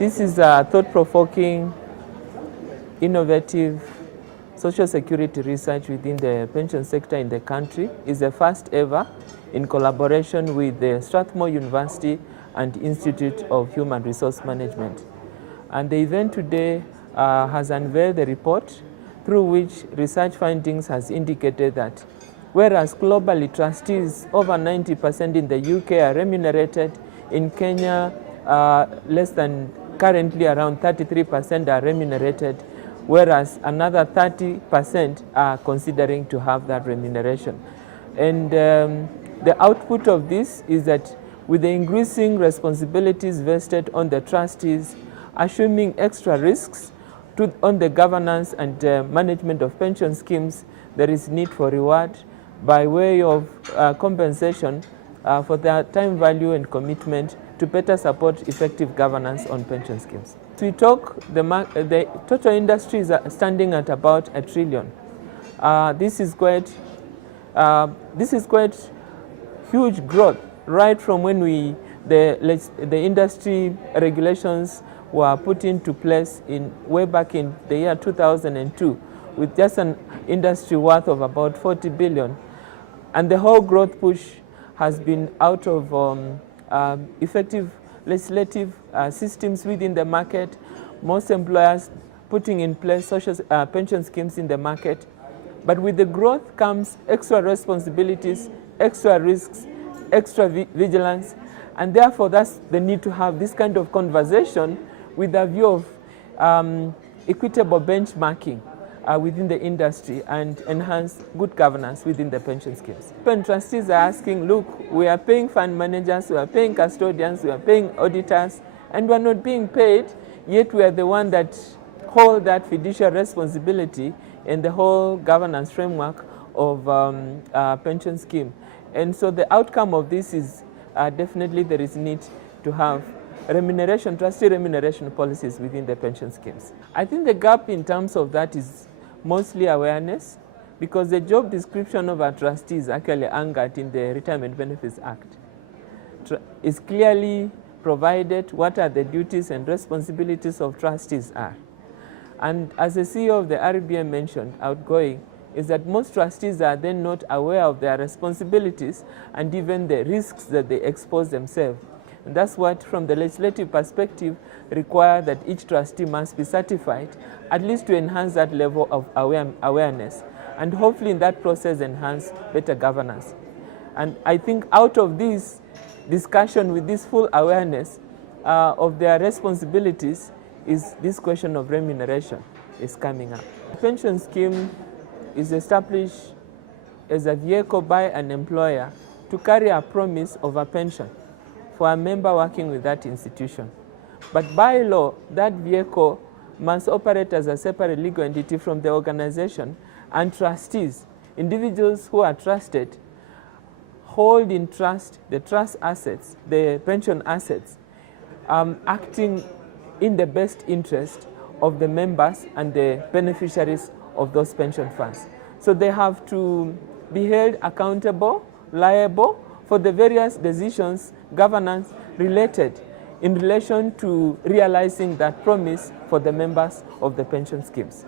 This is a thought-provoking, innovative social security research within the pension sector in the country. It's the first ever in collaboration with the Strathmore University and Institute of Human Resource Management. And the event today has unveiled the report through which research findings has indicated that whereas globally trustees over 90% in the UK are remunerated, in Kenya less than currently around 33% are remunerated, whereas another 30% are considering to have that remuneration. And the output of this is that with the increasing responsibilities vested on the trustees, assuming extra risks on the governance and management of pension schemes, there is need for reward by way of compensation for their time value and commitment to better support effective governance on pension schemes. We talk, the total industry is standing at about $1 trillion. This is quite huge growth right from when the industry regulations were put into place way back in the year 2002 with just an industry worth of about 40 billion. And the whole growth push has been out of effective legislative systems within the market, most employers putting in place social pension schemes in the market. But with the growth comes extra responsibilities, extra risks, extra vigilance, and therefore that's the need to have this kind of conversation with a view of equitable benchmarking within the industry and enhance good governance within the pension schemes. When trustees are asking, look, we are paying fund managers, we are paying custodians, we are paying auditors, and we are not being paid, yet we are the one that hold that fiduciary responsibility in the whole governance framework of pension scheme. And so the outcome of this is definitely there is need to have remuneration, trustee remuneration policies within the pension schemes. I think the gap in terms of that is mostly awareness, because the job description of a trustee is actually anchored in the Retirement Benefits Act. It's clearly provided what are the duties and responsibilities of trustees are. And as the CEO of the RBM mentioned, outgoing, is that most trustees are then not aware of their responsibilities and even the risks that they expose themselves. And that's what, from the legislative perspective, require that each trustee must be certified, at least to enhance that level of awareness, and hopefully in that process enhance better governance. And I think out of this discussion with this full awareness of their responsibilities is this question of remuneration is coming up. The pension scheme is established as a vehicle by an employer to carry a promise of a pension for a member working with that institution. But by law, that vehicle must operate as a separate legal entity from the organization, and trustees, individuals who are trusted, hold in trust the trust assets, the pension assets, acting in the best interest of the members and the beneficiaries of those pension funds. So they have to be held accountable, liable for the various decisions, governance related in relation to realizing that promise for the members of the pension schemes.